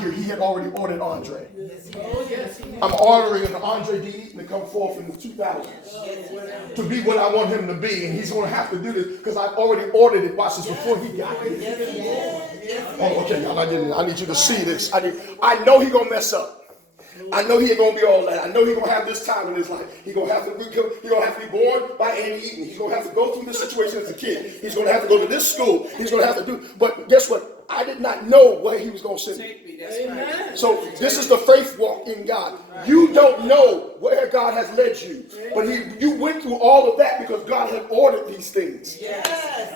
here, he had already ordered Andre. I'm ordering an Andre D. Eaton to come forth in the 2000s to be what I want him to be. And he's going to have to do this because I've already ordered it, watch this, before he got here. Oh, okay, y'all, I need you to see this. I know he's going to mess up. I know he ain't gonna be all that. I know he's gonna have this time in his life. He's gonna have to be born by Annie Eaton. He's gonna have to go through this situation as a kid. He's gonna have to go to this school. He's gonna have to do. But guess what? I did not know where he was gonna send me. So this is the faith walk in God. You don't know where God has led you, but you went through all of that because God had ordered these things.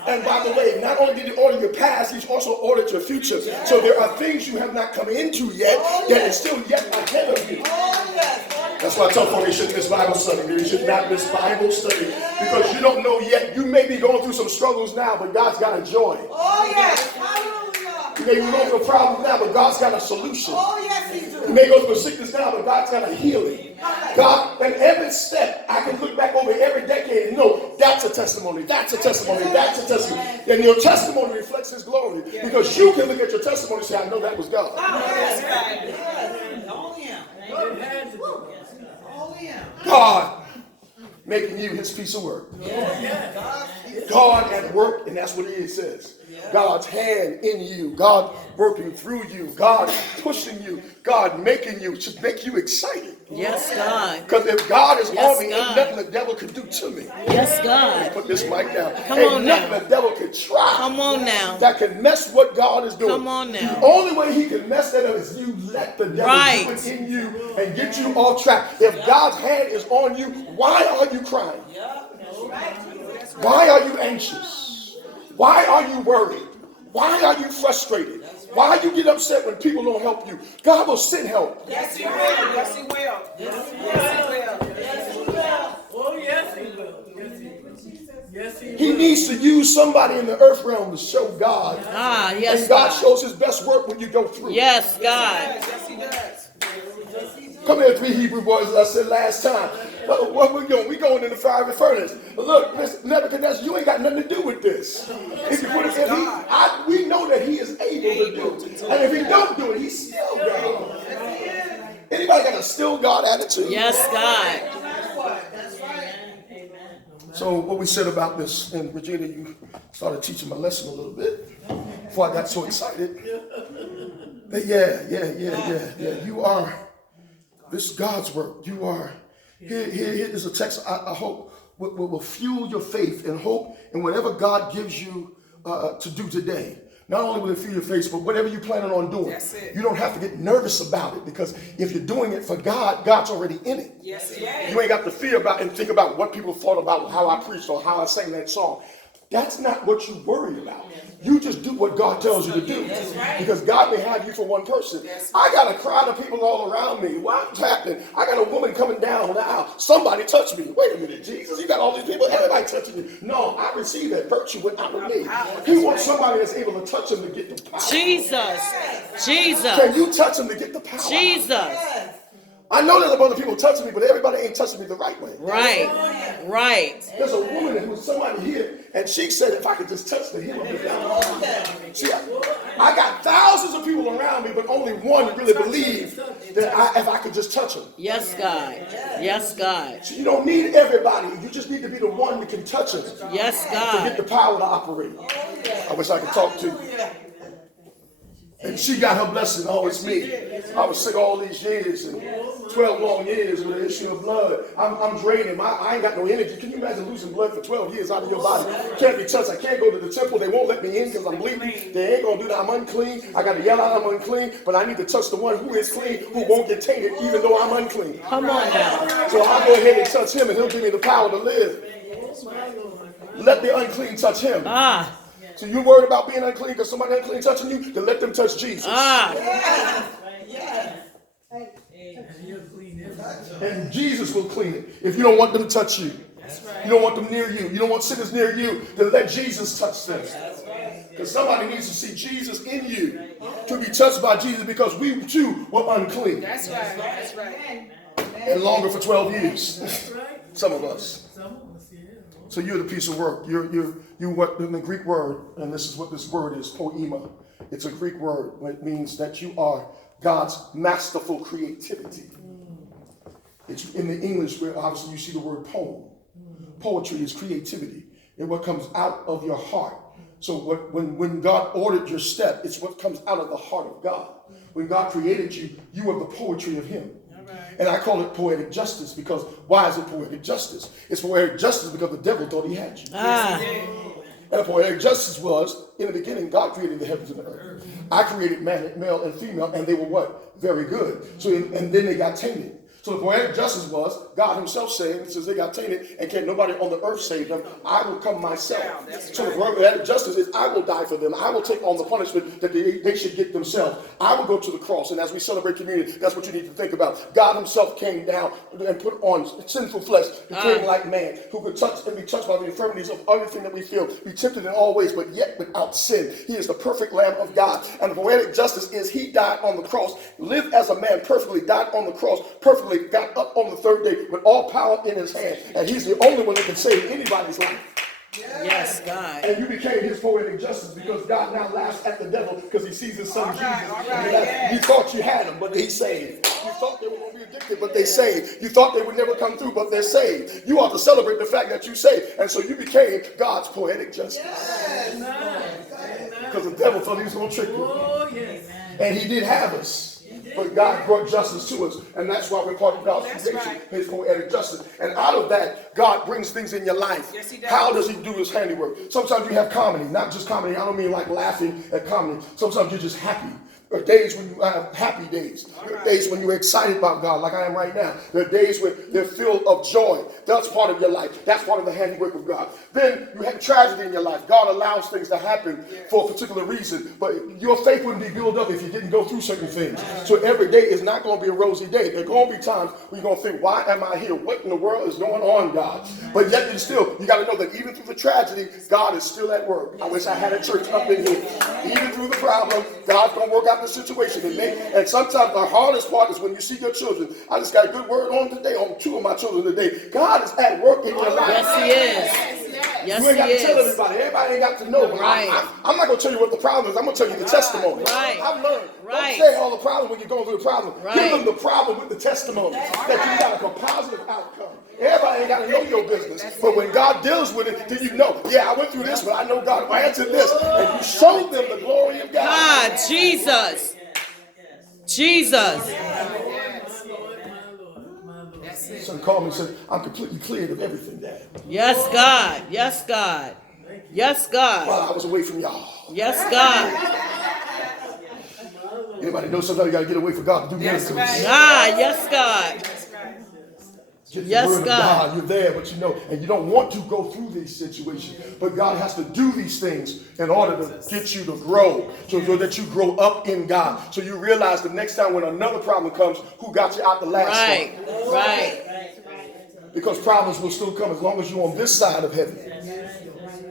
And by the way, not only did he order your past, he's also ordered your future. So there are things you have not come into yet that is still yet ahead of you. That's why I tell folks they shouldn't miss Bible study. They should not miss Bible study because you don't know yet. You may be going through some struggles now, but God's got a joy. Oh yes, hallelujah. You may be going through a problem now, but God's got a solution. Oh yes, he do. You may go through a sickness now, but God's got a healing. God, and every step, I can look back over every decade and know that's a testimony, that's a testimony, that's a testimony. And your testimony reflects his glory because you can look at your testimony and say, I know that was God. God making you his piece of work. God at work, and that's what it says. God's hand in you, God working through you, God pushing you, God making you, should make you excited. Yes, God. Because if God is Yes, on me, God. ain't nothing the devil can do to me. Yes, God. Put this mic down. Come Ain't on nothing now. the devil can try. Come on now. That can mess what God is doing. Come on now. The only way he can mess that up is you let the devil Right. do it in you and get you off track. If God's hand is on you, why are you crying? Why are you anxious? Why are you worried? Why are you frustrated? Why you get upset when people don't help you? God will send help. Yes, he will. Yes, he will. Yes, he will. Yes, he will. Oh, yes, he will. Yes, he will. Yes, he will. He needs to use somebody in the earth realm to show God. Ah, yes, And God God. shows his best work when you go through. Yes, God. Yes, he does. Come here, three Hebrew boys, as I said last time. What we going? We going in the fiery furnace. But look, Mr. Nebuchadnezzar, you ain't got nothing to do with this. If you put it, we know that he is able to do it. And if he don't do it, he's still God. Anybody got a still God attitude? Yes, God. That's right. So what we said about this, and Regina, you started teaching my lesson a little bit before I got so excited. But yeah. You are, this is God's work. You are, here is a text I hope will fuel your faith and hope in whatever God gives you to do today. Not only will it fuel your faith, but whatever you're planning on doing. That's it. You don't have to get nervous about it because if you're doing it for God, God's already in it. Yes, he is. You ain't got to fear about and think about what people thought about how I preached or how I sang that song. That's not what you worry about. You just do what God tells you to do. Because God may have you for one person. I got a crowd of people all around me. What's happening? I got a woman coming down the aisle. Somebody touched me. Wait a minute, Jesus. You got all these people. Everybody touching you. No, I receive that virtue without of me. He wants somebody that's able to touch him to get the power. Jesus. Can Jesus. you touch him to get the power? Jesus. I know there's a bunch of people touching me, but everybody ain't touching me the right way. Right. Right. There's a woman who was somebody here, and she said if I could just touch the hem of his garment. See, I got thousands of people around me, but only one really believed that if I could just touch him. Yes, God. Yes, God. So you don't need everybody. You just need to be the one that can touch him Yes, to get the God. power to operate. I wish I could talk to you. And she got her blessing. Oh, it's me. I was sick all these years, and 12 long years with an issue of blood. I'm draining. I ain't got no energy. Can you imagine losing blood for 12 years out of your body? Can't be touched. I can't go to the temple. They won't let me in because I'm bleeding. They ain't going to do that. I'm unclean. I got to yell out I'm unclean, but I need to touch the one who is clean, who won't get tainted even though I'm unclean. Come on now. So I'll go ahead and touch him, and he'll give me the power to live. Let the unclean touch him. Ah. So you worried about being unclean because somebody unclean touching you? Then let them touch Jesus. Ah. And Jesus will clean it. If you don't want them to touch you, you don't want them near you, you don't want sinners near you, then let Jesus touch them. Because somebody needs to see Jesus in you to be touched by Jesus because we too were unclean. That's right. That's right. And longer for 12 years. Some of us. So you're the piece of work. You what in the Greek word, and this is what this word is, poema. It's a Greek word. It means that you are God's masterful creativity. It's in the English where obviously you see the word poem. Poetry is creativity and what comes out of your heart. So when God ordered your step, it's what comes out of the heart of God. When God created you, you are the poetry of him. And I call it poetic justice because why is it poetic justice? It's poetic justice because the devil thought he had you. And the poetic justice was, in the beginning, God created the heavens and the earth. I created male and female, and they were what? Very good. So, and then they got tainted. So the poetic justice was God himself saying, since they got tainted and can't nobody on the earth save them, I will come myself. So the poetic justice is I will die for them. I will take on the punishment that they should get themselves. I will go to the cross. And as we celebrate communion, that's what you need to think about. God himself came down and put on sinful flesh, became like man, who could touch and be touched by the infirmities of everything that we feel, be tempted in all ways, but yet without sin. He is the perfect Lamb of God. And the poetic justice is he died on the cross, lived as a man perfectly, died on the cross perfectly, got up on the third day with all power in his hand. And he's the only one that can save anybody's life. Yes, God. And you became his poetic justice because God now laughs at the devil because he sees his son Jesus. You thought you had him, but he saved. You thought they were going to be addicted, but they saved. You thought they would never come through, but they're saved. You ought to celebrate the fact that you saved. And so you became God's poetic justice. Because the devil thought he was going to trick you. And he did have us. But God brought justice to us, and that's why we're part of God's creation, his poetic justice. And out of that, God brings things in your life. Yes, he does. How does he do his handiwork? Sometimes you have comedy, not just comedy. I don't mean like laughing at comedy. Sometimes you're just happy. There are days when you have happy days. There are days when you're excited about God, like I am right now. There are days when they're filled of joy. That's part of your life. That's part of the handiwork of God. Then you have tragedy in your life. God allows things to happen for a particular reason. But your faith wouldn't be built up if you didn't go through certain things. So every day is not going to be a rosy day. There are going to be times where you're going to think, why am I here? What in the world is going on, God? But yet you got to know that even through the tragedy, God is still at work. I wish I had a church up in here. Even through the problem, God's going to work out the situation. And sometimes the hardest part is when you see your children. I just got a good word on today on 2 of my children today. God is at work in your life. Yes, he is. Yes, you ain't got he to tell is. everybody. Everybody ain't got to know. Right. I'm not going to tell you what the problem is. I'm going to tell you the testimony. Right. I've learned. Right. Don't say all the problem when you're going through the problem. Right. Give them the problem with the testimony. That you got a positive outcome. Everybody ain't got to know your business. But when God deals with it, then you know, yeah, I went through this, but I know God answered this. And you showed them the glory of God. God, Jesus. Jesus. Son called me and said, I'm completely cleared of everything, Dad. Yes, God. Yes, God. Yes, God. While I was away from y'all. Yes, God. Anybody know sometimes you got to get away from God to do miracles? Ah, yes, God. Get the Yes, word of God. God. You're there, but you know, and you don't want to go through these situations. But God has to do these things in order to get you to grow, so that you grow up in God. So you realize the next time when another problem comes, who got you out the last one? Right. Because problems will still come as long as you're on this side of heaven.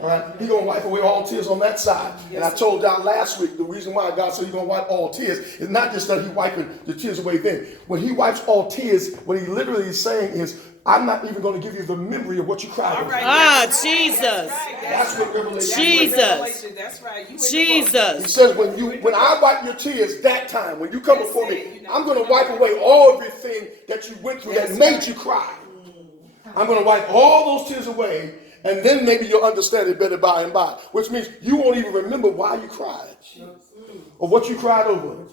All right, he's going to wipe away all tears on that side. And I told y'all last week, the reason why God said he's going to wipe all tears is not just that he's wiping the tears away then. When he wipes all tears, what he literally is saying is, I'm not even going to give you the memory of what you cried over. Ah, Jesus. That's what Revelation Jesus. That's right. He Jesus. says, when I wipe your tears that time, when you come before me, I'm going to wipe away all everything that you went through that made you cry. I'm going to wipe all those tears away. And then maybe you'll understand it better by and by. Which means you won't even remember why you cried. Or what you cried over.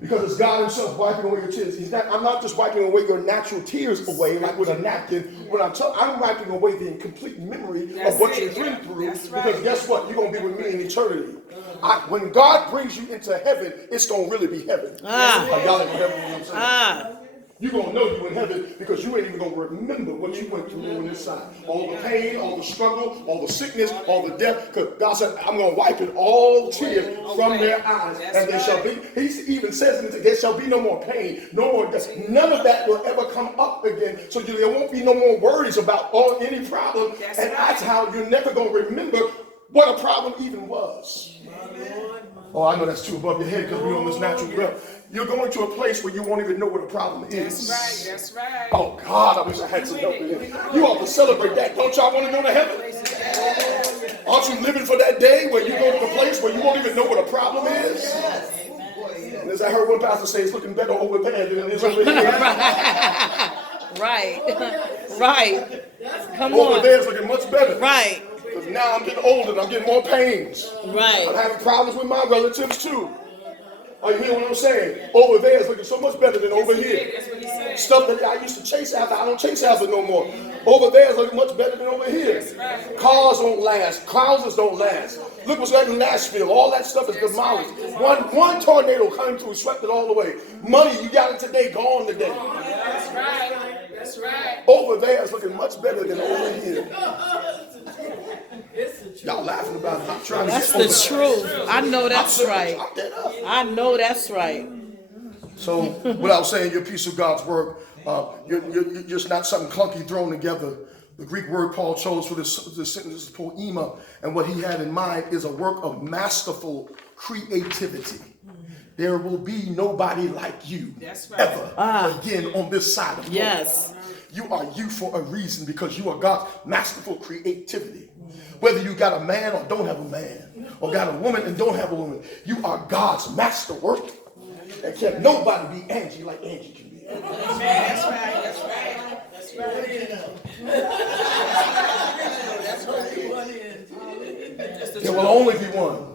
Because it's God himself wiping away your tears. I'm not just wiping away your natural tears away like with a napkin. When I'm wiping away the incomplete memory of what you've been through. Because guess what? You're going to be with me in eternity. When God brings you into heaven, it's going to really be heaven. Y'all ain't heaven, you know what I'm saying? You're going to know you're in heaven because you ain't even going to remember what you went through on this side. All the pain, all the struggle, all the sickness, all the death. Because God said, I'm going to wipe it all tears from their eyes. And there shall be, he even says, there shall be no more pain, no more death. None of that will ever come up again. So there won't be no more worries about any problem. And that's how you're never going to remember what a problem even was. Oh, I know that's too above your head because we're on this natural realm. You're going to a place where you won't even know what a problem is. That's right. Oh, God, I wish I had some help in it. You ought to celebrate that. Don't y'all want to go to heaven? Aren't you living for that day where you go to the place where you won't even know what a problem is? And as I heard one pastor say, it's looking better over there than it is over here. Right. Right. Come Over on. there is looking much better. Right. Because now I'm getting older and I'm getting more pains. I'm Right. having problems with my relatives too. Are you hearing what I'm saying? Over there is looking so much better than over here. That's what he said. Stuff that I used to chase after, I don't chase after no more. Over there is looking much better than over here. Cars don't last. Houses don't last. Look what's like in Nashville. All that stuff is demolished. One tornado came through and swept it all away. Money, you got it today, gone today. That's right. That's right. Over there is looking much better than over here. It's the truth. Y'all laughing about it. I'm trying That's to the get truth. I know that's right. I'm dead up. I know that's right. So, without saying you're a piece of God's work, you're just not something clunky thrown together. The Greek word Paul chose for this sentence is poema, and what he had in mind is a work of masterful creativity. There will be nobody like you That's right. ever again on this side of the world. Yes. You are you for a reason because you are God's masterful creativity. Whether you got a man or don't have a man, or got a woman and don't have a woman, you are God's masterwork. And can't nobody be Angie like Angie can be. That's right. That's right. That's right. There will only be one.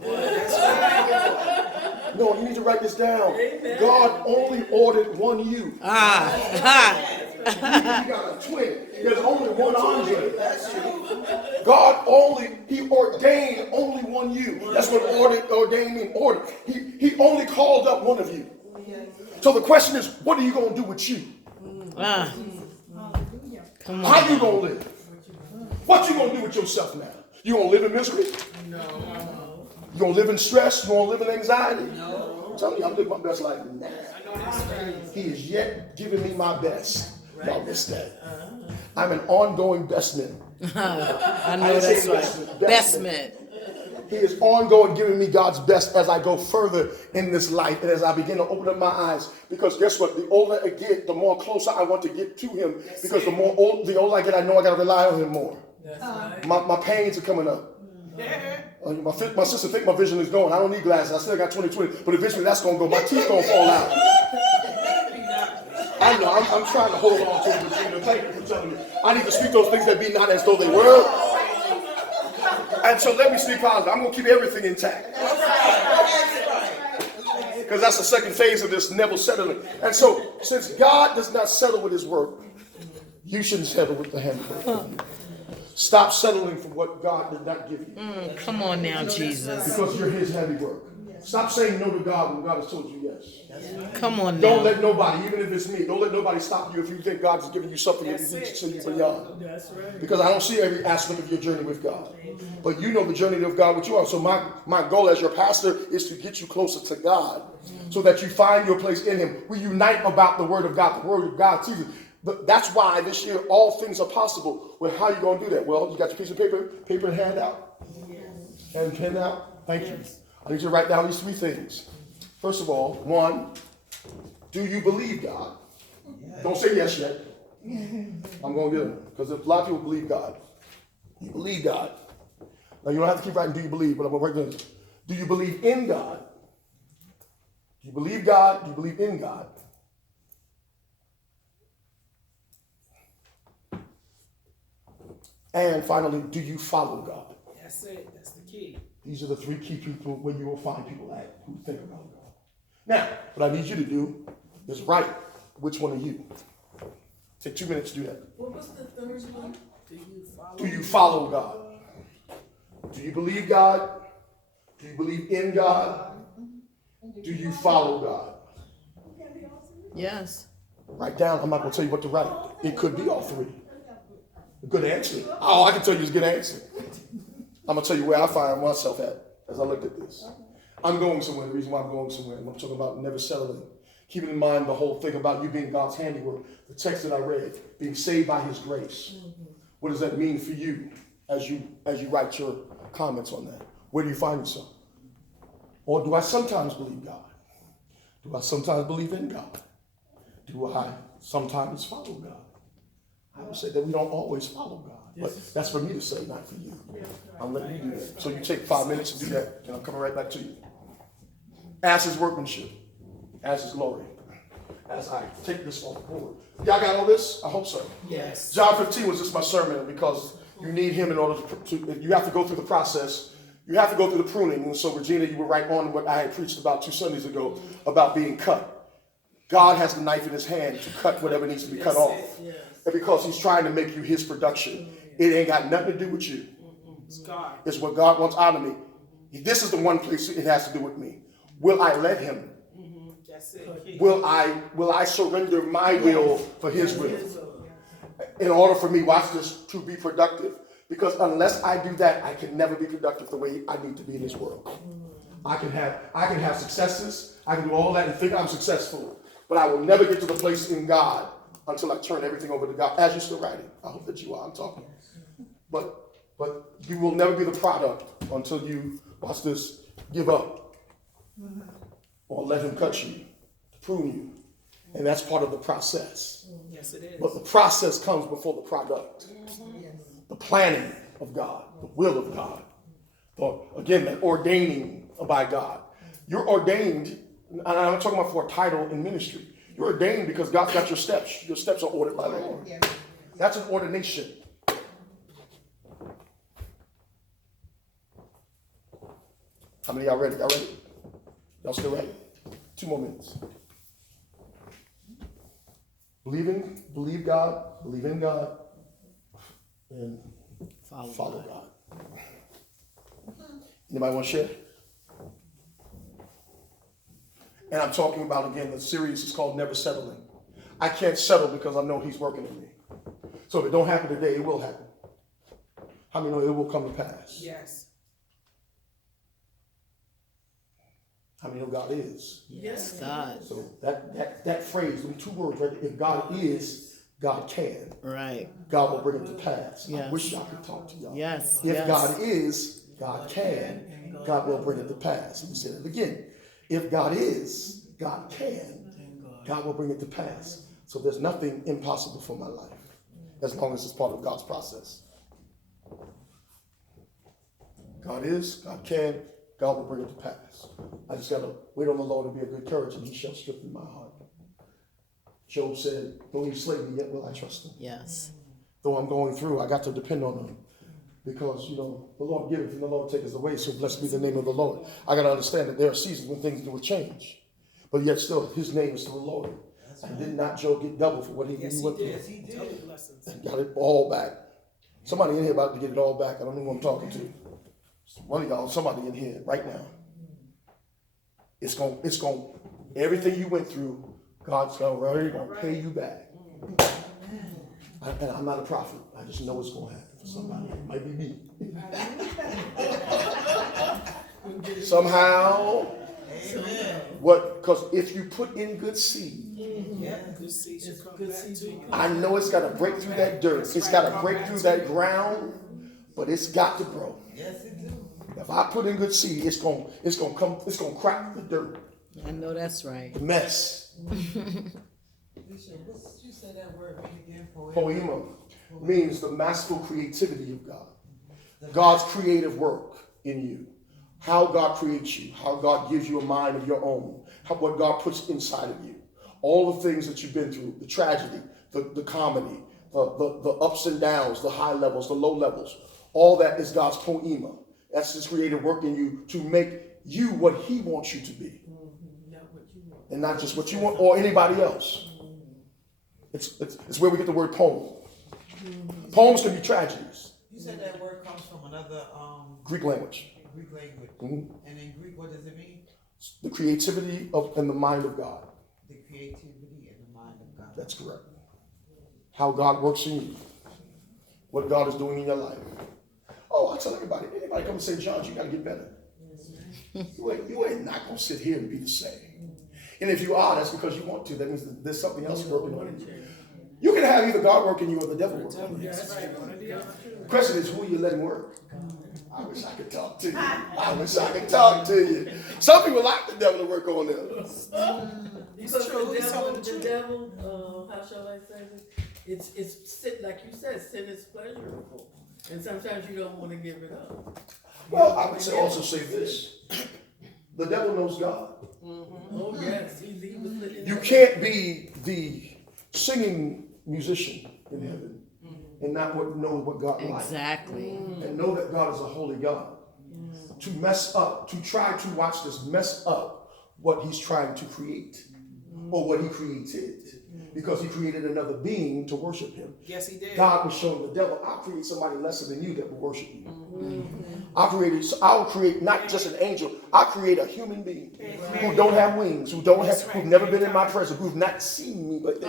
No, you need to write this down. God only ordered one you. You got a twin. There's only one Andre. God he ordained only one you. That's what ordained means, order. He only called up one of you. So the question is, what are you going to do with you? Come on. How you going to live? What you going to do with yourself now? You going to live in misery? No. You going to live in stress? You going to live in anxiety? No. I'm telling you, I'm living my best life now. I know that's right. He is yet giving me my best. Y'all missed that. I'm an ongoing best man. I know that's right. Best man. He is ongoing giving me God's best as I go further in this life and as I begin to open up my eyes. Because guess what? The older I get, the more closer I want to get to him. Because the older I get, I know I got to rely on him more. That's right. My pains are coming up. My sister think my vision is going. I don't need glasses. I still got 20/20, but eventually that's going to go. My teeth going to fall out. I know. I'm trying to hold on to it. Thank you for telling me. I need to speak those things that be not as though they were. And so let me speak positive. I'm going to keep everything intact. Because that's the second phase of this never settling. And so since God does not settle with his work, you shouldn't settle with the handiwork. Stop settling for what God did not give you. Come on now, Jesus. Because you're his handiwork. Stop saying no to God when God has told you yes. Come on Don't now. let nobody, even if it's me, don't let nobody stop you if you think God is giving you something that he needs to send you beyond. That's right. Because I don't see every aspect of your journey with God. But you know the journey of God with you are. So my goal as your pastor is to get you closer to God so that you find your place in him. We unite about the word of God. The word of God teaches. But that's why this year all things are possible. Well, how are you going to do that? Well, you got your piece of paper and hand out. And pen out. Thank you. I need you to write down these three things. First of all, one, do you believe God? Don't say yes yet. I'm going to get them. Because a lot of people believe God. You believe God. Now, you don't have to keep writing, do you believe? But I'm going to write this. Do you believe in God? Do you believe God? Do you believe in God? And finally, do you follow God? That's it. That's the key. These are the three key people where you will find people at who think about God. Now, what I need you to do is write which one are you. Take 2 minutes to do that. What was the third one? Do you follow God? Do you believe God? Do you believe in God? Do you follow God? Yes. Write down. I'm not going to tell you what to write. It could be all three. A good answer. Oh, I can tell you it's a good answer. I'm going to tell you where I find myself at as I look at this. I'm going somewhere. The reason why I'm going somewhere, I'm talking about never settling. Keeping in mind the whole thing about you being God's handiwork. The text that I read, being saved by his grace. What does that mean for you as you write your comments on that? Where do you find yourself? Or do I sometimes believe God? Do I sometimes believe in God? Do I sometimes follow God? I would say that we don't always follow God. But that's for me to say, not for you. I'm letting you do that. So you take 5 minutes to do that, and I'm coming right back to you. Ask his workmanship. as his glory. As I take this off the board. Y'all got all this? I hope so. Yes. John 15 was just my sermon because you need him in order to you have to go through the process. You have to go through the pruning. And so, Regina, you were right on what I had preached about 2 Sundays ago about being cut. God has the knife in his hand to cut whatever needs to be cut off. Yes. And because he's trying to make you his production, it ain't got nothing to do with you. It's God. It's what God wants out of me. This is the one place it has to do with me. Will I let him? That's it. Will I surrender my will for his will? In order for me, watch this, to be productive. Because unless I do that, I can never be productive the way I need to be in this world. I can have successes, I can do all that and think I'm successful, but I will never get to the place in God until I turn everything over to God. As you're still writing, I hope that you are, I'm talking. But you will never be the product until you, watch this, give up. Or let him cut you, prune you. And that's part of the process. Yes, it is. But the process comes before the product. The planning of God, the will of God. Again, that ordaining by God. You're ordained, and I'm talking about for a title in ministry. You're ordained because God's got your steps. Your steps are ordered by the Lord. That's an ordination. How many of y'all ready? Y'all ready? Y'all still ready? 2 more minutes. Believe God, believe in God, and follow God. Anybody want to share? And I'm talking about, again, the series is called Never Settling. I can't settle because I know he's working in me. So if it don't happen today, it will happen. How many know it will come to pass? Yes. How many know God is? Yes, God. So that phrase, them 2 words, right? If God is, God can. Right. God will bring it to pass. I Yes. wish y'all could talk to y'all. Yes. If yes. God is, God can. God will bring it to pass. Let me say it again. If God is, God can. God will bring it to pass. So there's nothing impossible for my life as long as it's part of God's process. God is, God can, God will bring it to pass. I just got to wait on the Lord to be of good courage, and he shall strengthen my heart. Job said, though he slay me, yet will I trust him. Yes. Though I'm going through, I got to depend on him. Because, the Lord giveth and the Lord taketh away, so blessed be the name of the Lord. I got to understand that there are seasons when things will change. But yet still, his name is still the Lord. And did not Job get double for what he went through? Yes, he did. Double blessings. And got it all back. Somebody in here about to get it all back. I don't know who I'm talking to. One of y'all, somebody in here right now. It's going, everything you went through, God's going to pay you back. And I'm not a prophet. I just know it's going to happen for somebody. It might be me. Somehow. Amen. What? Because if you put in good seed, Good seed should come back to you. I know it's got to break through that dirt. It's got to break through that ground, but it's got to grow. Yes, it do. If I put in good seed, it's gonna crack the dirt. I know that's right. The mess. You said that word again, Poema means the masterful creativity of God. God's creative work in you. How God creates you. How God gives you a mind of your own. What God puts inside of you. All the things that you've been through. The tragedy, the comedy, the ups and downs, the high levels, the low levels. All that is God's poema. That's his creative work in you to make you what he wants you to be. And not just what you want or anybody else. It's where we get the word poem. Poems can be tragedies. You said that word comes from another Greek language. Greek language. Mm-hmm. And in Greek, what does it mean? The creativity and the mind of God. The creativity and the mind of God. That's correct. How God works in you. What God is doing in your life. Oh, I tell everybody come and say, John, you got to get better. You ain't not going to sit here and be the same. And if you are, that's because you want to. That means that there's something else working on you. You can have either God working you or the devil working on you. The question is, who are you letting work? I wish I could talk to you. Some people like the devil to work on them. Because the devil, how shall I say this? It's like you said, sin is pleasurable. And sometimes you don't want to give it up. Well, I would also say this. The devil knows God. Oh, yes, he was living. You can't be the singing musician in heaven and not know what God likes. Exactly. And know that God is a holy God. To mess up, to try to watch this mess up what he's trying to create or what he created. Because he created another being to worship him. Yes, he did. God was showing the devil, I'll create somebody lesser than you that will worship you. I'll create not just an angel, I'll create a human being who don't have wings, who've never been in my presence, who've not seen me, but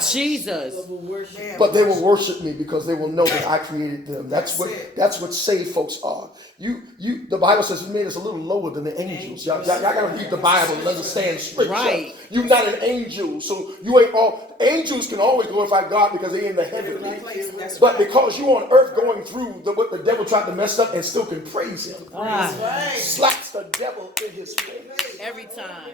Jesus. they will worship me because they will know that I created them. That's what saved folks are. The Bible says he made us a little lower than the angels. Y'all gotta read the Bible and understand scripture. Right. You're not an angel, so you ain't all. Angels can always glorify God because they're in the heavenly. But because you're on earth going through what the devil tried to mess up and still can praise him. Slaps the devil in his face. Every time.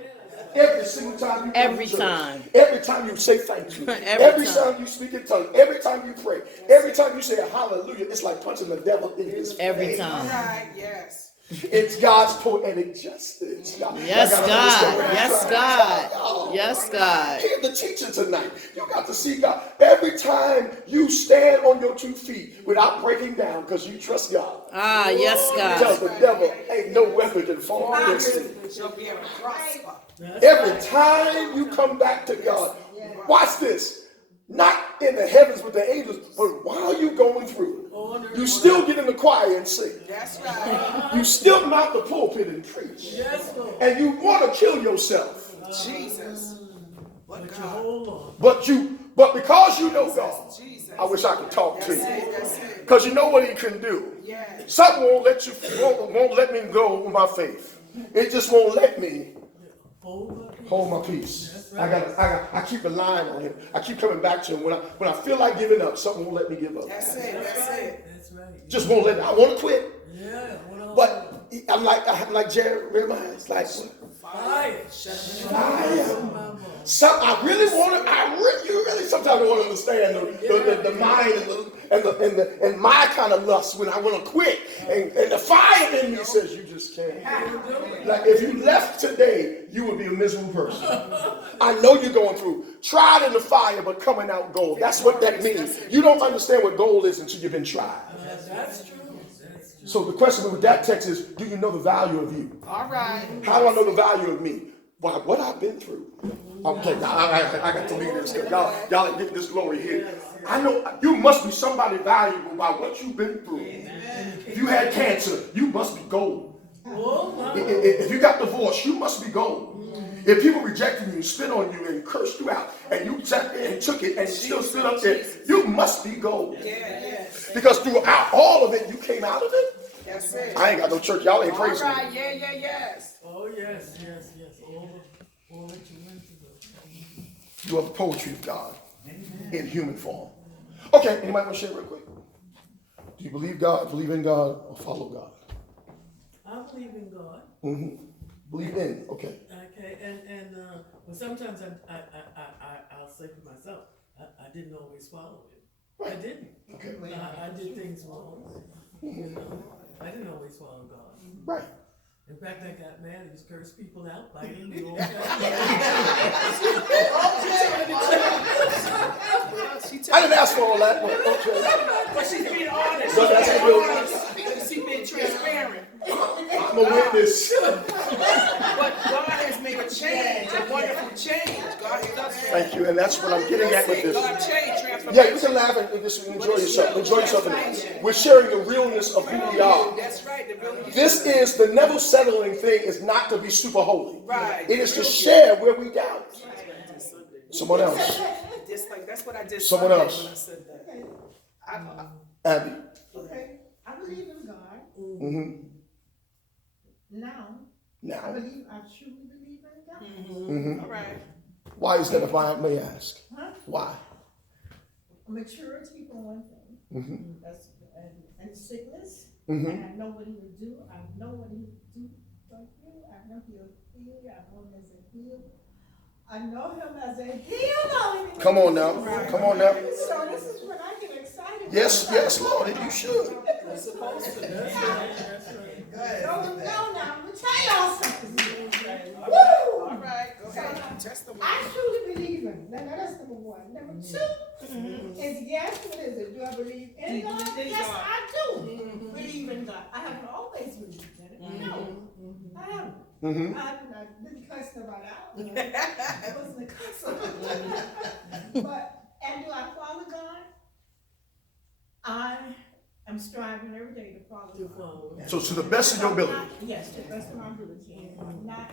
Every single time you come Every to church, time. every time you say thank you, Every time you speak in tongues, every time you pray, every time you say a hallelujah, it's like punching the devil in his face. Every time. All right, yes. It's God's poetic justice. Yes, God. Yes, God. Yes, God. Hear the teaching tonight. You got to see God. Every time you stand on your 2 feet without breaking down because you trust God. Yes, Tell God. the devil, ain't no weapon can form against me. She'll be able to prosper. Every time you come back to God, watch this. Not in the heavens with the angels, but while you're going through it, you still get in the choir and sing. That's right. You still mount the pulpit and preach. Yes, Lord. And you want to kill yourself. Jesus. What But you God? hold on. But because you know God, Jesus. I wish I could talk to That's you. it. That's it. Because you know what he can do. Yes. Something won't let me go with my faith. It just won't let me hold my peace. I keep relying on him. I keep coming back to him. When I feel like giving up, something won't let me give up. That's it. That's it. That's right. Just won't let me. I want to quit. Yeah. But I'm like Jeremiah. It's like Fire. I really want to. You really sometimes don't want to understand the mind and my kind of lust when I want to quit. And the fire in me says you just can't. Like if you left today, you would be a miserable person. I know you're going through. Tried in the fire, but coming out gold. That's what that means. You don't understand what gold is until you've been tried. That's true. So the question with that text is, do you know the value of you? All right. How do I know the value of me? By what I've been through. Okay, now I got to leave this because y'all ain't getting this glory here. I know you must be somebody valuable by what you've been through. If you had cancer, you must be gold. If you got divorced, you must be gold. If people rejected you, spit on you, and cursed you out, and you sat there and took it and still stood up there, you must be gold. Yeah. Because throughout all of it, you came out of it. That's it. I ain't got no church. Y'all ain't praising me. All right. Yes. Oh, yes. All that you went through. You are the poetry of God in human form. Okay, anybody want to share real quick? Do you believe God, believe in God, or follow God? I believe in God. Believe in, okay. Okay, and well, sometimes I'll say for myself, I didn't always follow it. I didn't. Okay. I did things wrong. I didn't always follow God. Right. In fact, I got mad and just cursed people out by me all I didn't ask for all that, but okay. But she's being honest. But that's the real. She's being transparent. I'm a witness. But God has made a change, a wonderful change. God has done that. Thank you, and that's what I'm getting at with this. God changed, transformation. Yeah, you can laugh and just enjoy yourself. Enjoy yourself in it. We're sharing the realness of who we are. That's right. The building. This is the never settling thing is not to be super holy. Right. It is to share where we doubt. Someone else. Just like that's what I did. Someone Sunday else. when I said that. Abby. Okay, I believe in God. Mm-hmm. Now, I Now. truly believe in God. Mm-hmm. All right. Why is that, if I may ask? Huh? Why? Maturity for one thing. Mm-hmm. That's, and sickness. Mm-hmm. And I know what he would do. I know what he would do for you. I know he'll heal you. I know him as a healer. I know him as a healer. Come on now. Come on now. So this is when I get excited. Yes, Lord, you should. We're supposed to. No, now, I'm gonna tell y'all something. All Woo! right, go ahead. So, Testimony. I truly believe in. Now, that's number one. Number two is yes, what is it? Do I believe in God? Yes, I do believe in God. I haven't always believed in it. No, I haven't. Mm-hmm. I didn't cuss nobody out. I wasn't a cusser. But, and do I follow God? I am striving every day to follow God. So to the best of your ability. Yes, to the best of my ability. And I'm not,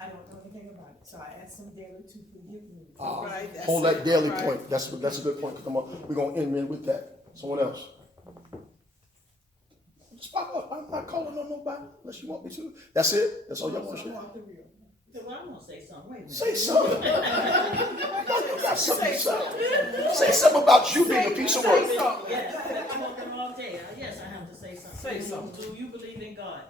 I don't know anything about it. So I ask Him daily to forgive me. Right, that's Hold that it. daily Right. point. That's a good point. We're gonna end in with that. Someone else. Just pop up. I'm not calling on nobody unless you want me to. That's it. That's all y'all want to So I share. want the real. Well, I'm gonna say something. Wait a minute. Say something. You got something to say. Say something about you being a piece of work. Yes, I'm talking all day. Yes, I have to say something. Say something. Do you believe in God?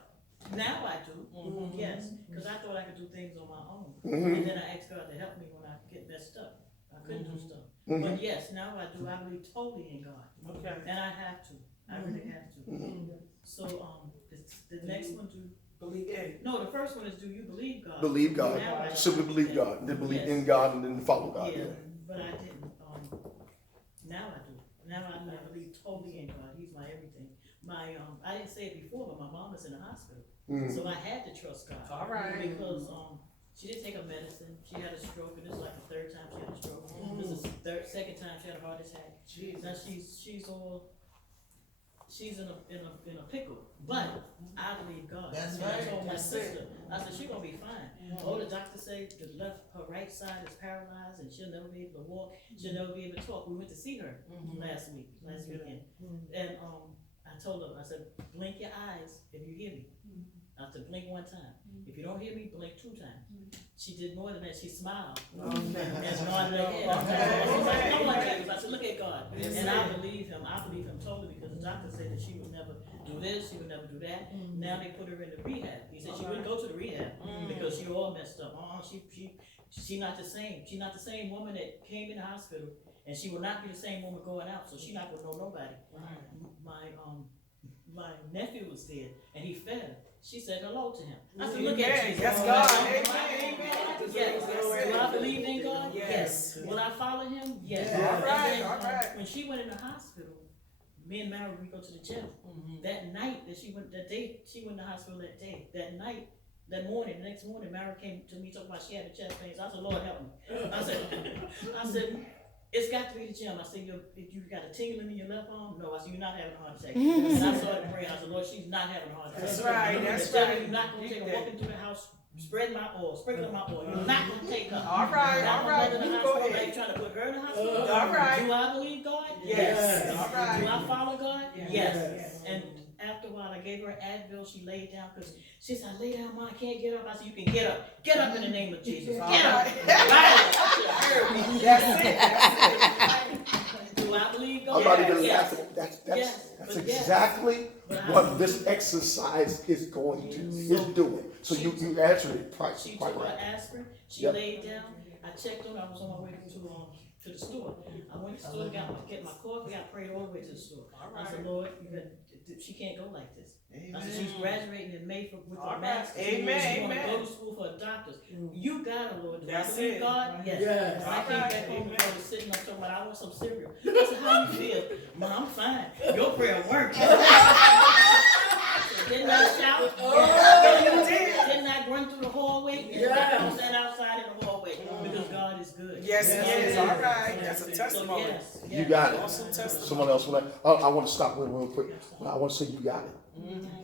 Now I do. Yes, because I thought I could do things on my own, and then I asked God to help me when I get messed up. I couldn't do stuff. But yes, now I do. I believe totally in God, Okay. and I have to. I really have to. So the next one, Believe in. no, the first one is, do you believe God? Believe God. Now I do. Simply believe God. Then believe in God and then follow God. Yeah, but I didn't. Now I do. Now I believe totally in God. He's my everything. I didn't say it before, but my mom is in the hospital, so I had to trust God. All right. Because she didn't take her medicine. She had a stroke, and this is like the third time she had a stroke. This is the second time she had a heart attack. Now she's in a pickle. But I believe God. That's And I right. told my That's sister, I said she's gonna be fine. Oh, the doctor said her right side is paralyzed and she'll never be able to walk. She'll never be able to talk. We went to see her last weekend, and I told her, I said, blink your eyes if you hear me. I said, blink one time. If you don't hear me, blink 2 times. She did more than that. She smiled and nodded her head. I said, look at God. And I believe Him. I believe Him totally, because the doctor said that she would never do this, she would never do that. Now they put her in the rehab. He said she wouldn't go to the rehab because she all messed up. She not the same. She's not the same woman that came in the hospital, and she will not be the same woman going out. So she's not gonna know nobody. My nephew was there, and he fell. She said hello to him. I said, look at Jesus. Yes, God. Amen. Yes. Will I believe in God? Yes. Will I follow Him? Yes. All right, And then, all right. when she went in the hospital, me and Mary, we go to the gym. That night that she went, that day she went in the hospital that day, that night, that morning, the next morning, Mary came to me talking about she had the chest pains. I said, Lord help me. I said, it's got to be the gym. I said, you got a tingling in your left arm? No, I said, you're not having a heart attack. And I started praying. I said, Lord, she's not having a heart attack. That's right, that's The devil, right. You're not going to take her walking through the house, spreading my oil, sprinkling my oil. You're not going to take her. All right, Now all my right. mother in the You go hospital, ahead. you trying to put her in the hospital? All right. Do I believe God? Yes. All right. Do I follow God? Yes. Yes. And after a while, I gave her Advil. She laid down because she said, I lay down, Mom, I can't get up. I said, you can get up. Get up in the name of Jesus. All Get up. right. Right. That's it. Do I believe God? I'm not even Yes. laughing. That's Yes. But yes. exactly But I- what this exercise is going to is doing. So you answered it quite She right. took her aspirin. She Yep. laid down. I checked on her. I was on my way to the store. I went to the store, get my coffee. I prayed all the way to the store. I said, Lord, she can't go like this. I said, she's graduating in May with All her right. master's. Amen, She's going to amen. go to school for a doctor's. You got her, Lord. Do I That's believe it. God? Yes. Yes. And I came All right. back home and I was sitting up talking about, I want some cereal. I said, how you feel? Mom, I'm fine. Your prayer worked. Didn't I shout? Didn't I run through the hallway? Yeah. I sat outside in the hallway because God is good. Yes, Yes. yes. All right. That's a So testimony. yes, You yes. got it. Awesome testimony. Someone else, I want to stop real quick. But I want to say you got it.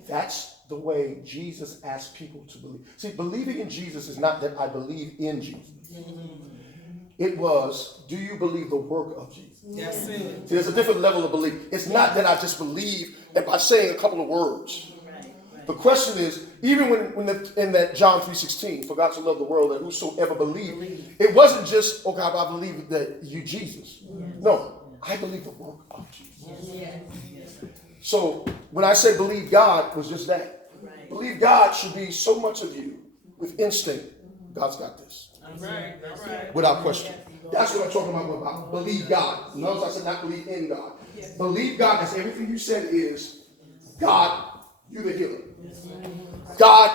That's the way Jesus asked people to believe. See, believing in Jesus is not that I believe in Jesus. It was, do you believe the work of Jesus? That's it. See, there's a different level of belief. It's not that I just believe and by saying a couple of words. The question is, even when in that John 3:16, for God to love the world that whosoever believed, it wasn't just, okay, I believe that you Jesus. No, I believe the work of Jesus. So when I say believe God, it was just that. Right. Believe God should be so much of you with instinct. God's got this. Right, all right. Without question. That's what I'm talking about. Believe God. Notice I said not believe in God. Believe God, as everything you said is, God you're the healer. God,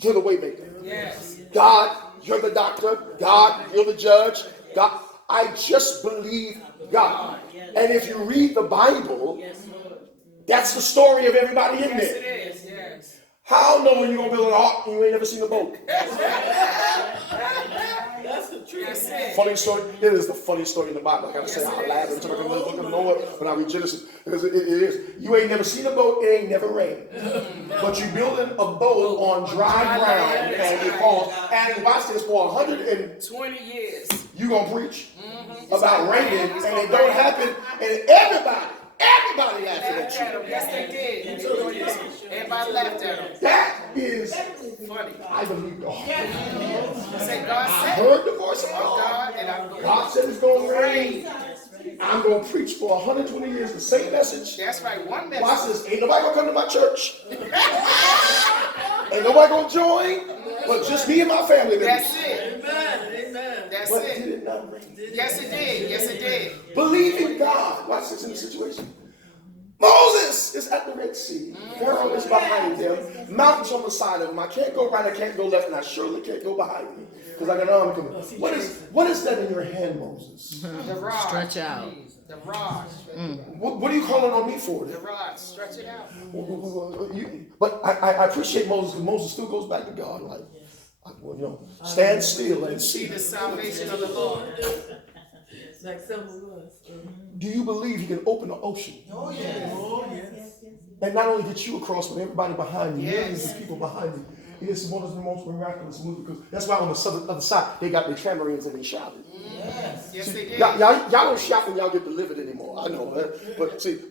you're the way maker. Yes. God, you're the doctor. God, you're the judge. God, I just believe God. And if you read the Bible, Yes, Lord. that's the story of everybody in Yes, there. it is. Yes. How know when you're going to build an ark and you ain't never seen a boat? That's the truth. That's it. Funny story. It is the funny story in the Bible. I gotta say Yes, out it loud is. every time I come to the book of Noah when I read Genesis. Because it is. You ain't never seen a boat, it ain't never rained. But you building a boat on dry ground, and it falls. And watch this for 20 years. you gonna preach about raining, and it don't happen, and everybody laughing Laughed at at you. him. Yes, they did. Everybody laughed at him. That is, Funny. I believe God. Say God I said heard the voice of of God. God, and I'm going God said it's gonna rain. rain. I'm gonna preach for 120 years the same message. That's right. One Watch message. this. Ain't nobody gonna come to my church. Ain't nobody gonna join, but just me and my family members. That's it. Amen. Amen. That's But did it. it not rain? Yes, it did. Yes, it did. Believe in God. Watch this in the situation. Moses is at the Red Sea. Pharaoh is behind him. Mountains on the side of him. I can't go right, I can't go left, and I surely can't go behind me. Because I got an arm coming. What is that in your hand, Moses? The rod. Stretch out. The rod. What are you calling on me for? The rod. Stretch it out. But I appreciate Moses, because Moses still goes back to God, like, stand still and See see. the salvation of the Lord. Like some of us. Do you believe he can open the ocean? Oh, yes. Oh, yes. And not only get you across, but everybody behind you, Yes. millions of people behind you. It's one of the most miraculous movies, because that's why on the other side, they got their tamarines and they shouted. Yes. Yes, they did. Y'all don't shout when y'all get delivered anymore. I know that. But see,